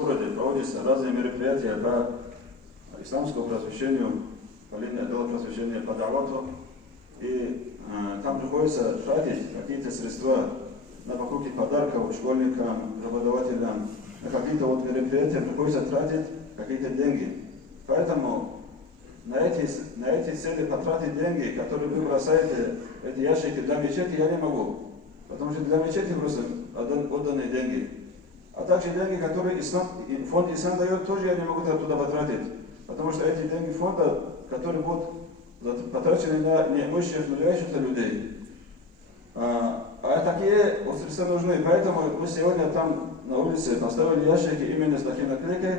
городе проводятся разные мероприятия по исламскому просвещению, по линии отдела просвещения по давату. И там приходится тратить какие-то средства на покупки подарков школьникам, преподавателям, на какие-то вот мероприятия приходится тратить какие-то деньги. Поэтому на эти цели потратить деньги, которые вы бросаете, эти ящики для мечети, я не могу. Потому что для мечети просто отданы деньги. А также деньги, которые фонд Ислам дает, тоже я не могу туда потратить. Потому что эти деньги фонда, которые будут потрачены на неимущих, нуждающихся людей. А такие вот средства нужны. Поэтому мы сегодня там на улице поставили ящики именно с такой наклейкой,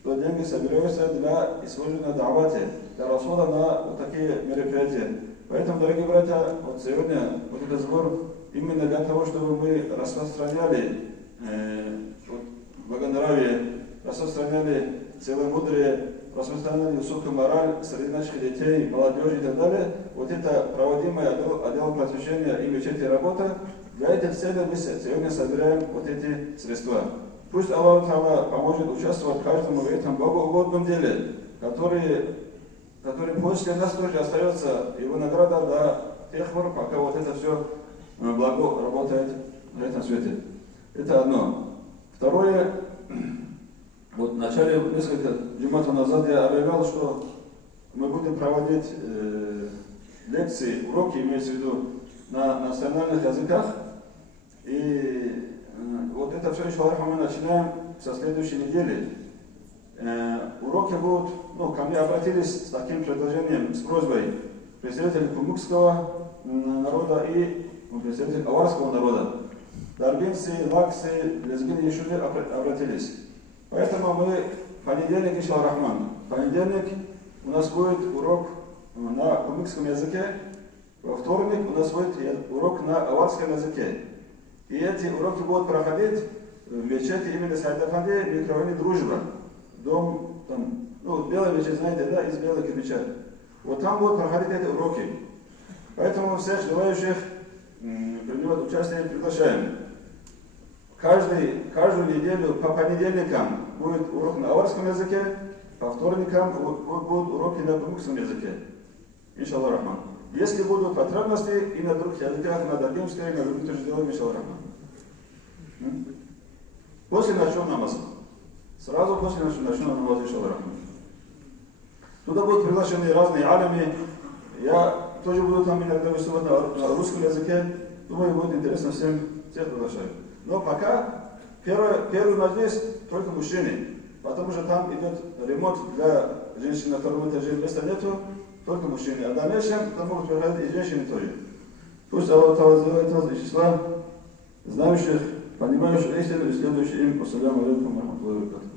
что деньги собираются для использования давати, для расхода на вот такие мероприятия. Поэтому, дорогие братья, вот сегодня вот этот сбор именно для того, чтобы мы распространяли благонравие, распространяли целомудрие, распространяли высокую мораль среди наших детей, молодежи и так далее. Вот это проводимое отдел просвещения и мечети работа. Для этой цели мы сегодня собираем вот эти средства. Пусть Аллах Та'ала поможет участвовать каждому в этом богоугодном деле, который после нас тоже остается его награда до тех пор, пока вот это все благо работает на этом свете. Это одно. Второе, вот в начале, несколько джуматов назад я объявлял, что мы будем проводить лекции, уроки, имеется в виду, на национальных языках. И вот это все, иншаллах, мы начинаем со следующей недели. Уроки будут, ко мне обратились с таким предложением, с просьбой представители кумыкского народа и представители аварского народа. Даргинцы, лаксы, лезгины и шуды обратились. Поэтому мы понедельник, иншаллах рахман, понедельник у нас будет урок на кумыкском языке, во вторник у нас будет урок на аварском языке. И эти уроки будут проходить в мечети именно Сайдафанде, в микрорайоне Дружба. Дом, там, белый мечеть, знаете, да, из белых кирпича. Вот там будут проходить эти уроки. Поэтому всех желающих принимать участие приглашаем. Каждую неделю по понедельникам будет урок на аварском языке, по вторникам будут уроки на кумыкском языке. Иншаллах рахман. Если будут потребности и на других языках, на даргимской, на других тоже делаем, иншаллах рахман. После ночного намаза. Сразу после ночного намаза, иншаллах рахман. Туда будут приглашены разные алими. Я тоже буду там иногда выступать на русском языке. Думаю, будет интересно всем приглашаю. Но пока первый маджлис только мужчины. Потому что там идет ремонт для женщин на втором этаже, места нету, только мужчины. А в дальнейшем там могут приходить и женщины тоже. Пусть Аллах Та'ала сделает нас из числа знающих, понимающих истину и следующих им. Ассаляму алейкум ва рахматуллахи ва баракатуху.